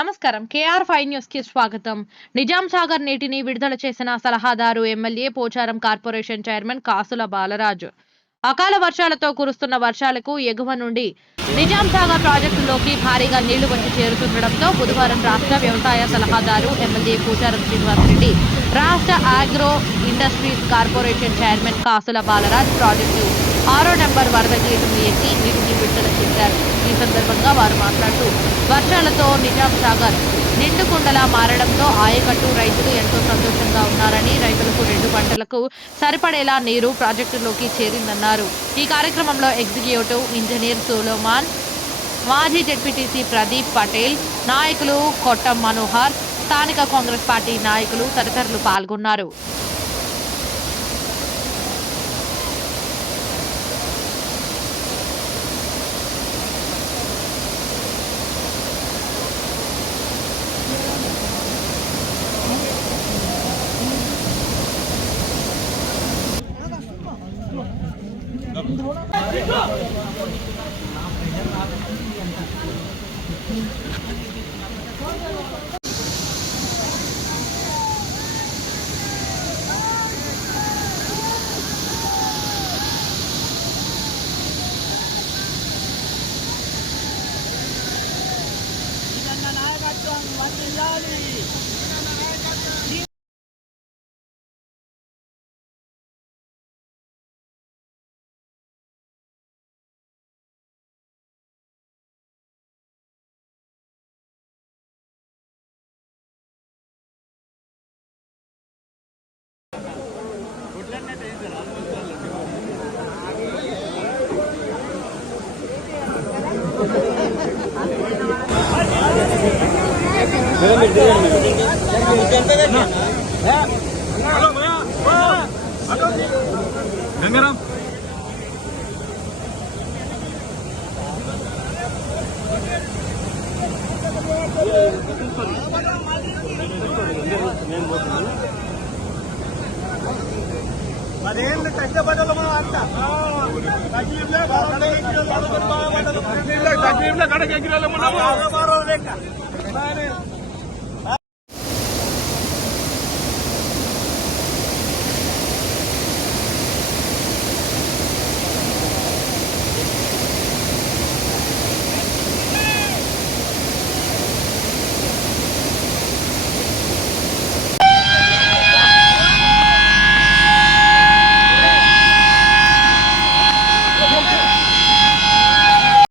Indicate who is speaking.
Speaker 1: నమస్కారం. KR five న్యూస్కి స్వాగతం. నిజాం సాగర్ నీటిని విడుదల చేసిన సలహాదారు ఎమ్మెల్యే పోచారం కార్పొరేషన్ చైర్మన్ కాసుల బాలరాజు. అకాల వర్షాలతో కురుస్తున్న వర్షాలకు ఎగువ నుండి నిజాం సాగర్ ప్రాజెక్టులోకి భారీగా నీళ్ళు వచ్చి చేరుతుండటంతో బుధవారం రాష్ట్ర వ్యవసాయ సలహాదారు ఎమ్మెల్యే పోచారం శ్రీనివాసరెడ్డి రాష్ట్ర ఆగ్రో ఇండస్ట్రీస్ కార్పొరేషన్ చైర్మన్ కాసుల బాలరాజ్ ప్రాజెక్టు ఆరో నెంబర్ వరద గేటును ఎత్తి నీటిని విడుదల సందర్భంగా వారు మాట్లాడుతూ వర్షాలతో నిజాం సాగర్ నిండుకుండలా మారడంతో ఆయకట్టు రైతులు ఎంతో సంతోషంగా ఉన్నారని రైతులకు రెండు పంటలకు సరిపడేలా నీరు ప్రాజెక్టులోకి చేరిందన్నారు. ఈ కార్యక్రమంలో ఎగ్జిక్యూటివ్ ఇంజనీర్ సోలోమాన్ మాజీ జెడ్పీటీసీ ప్రదీప్ పటేల్ నాయకులు కొట్టం మనోహర్ స్థానిక కాంగ్రెస్ పార్టీ నాయకులు తదితరులు పాల్గొన్నారు.
Speaker 2: నాయకత్వం వర్ధిల్లాలి
Speaker 3: గంగారాం
Speaker 2: పదేళ్ళు కష్టపడ్డాము మనం అంతా. తగ్గిలే
Speaker 3: తగ్గిలో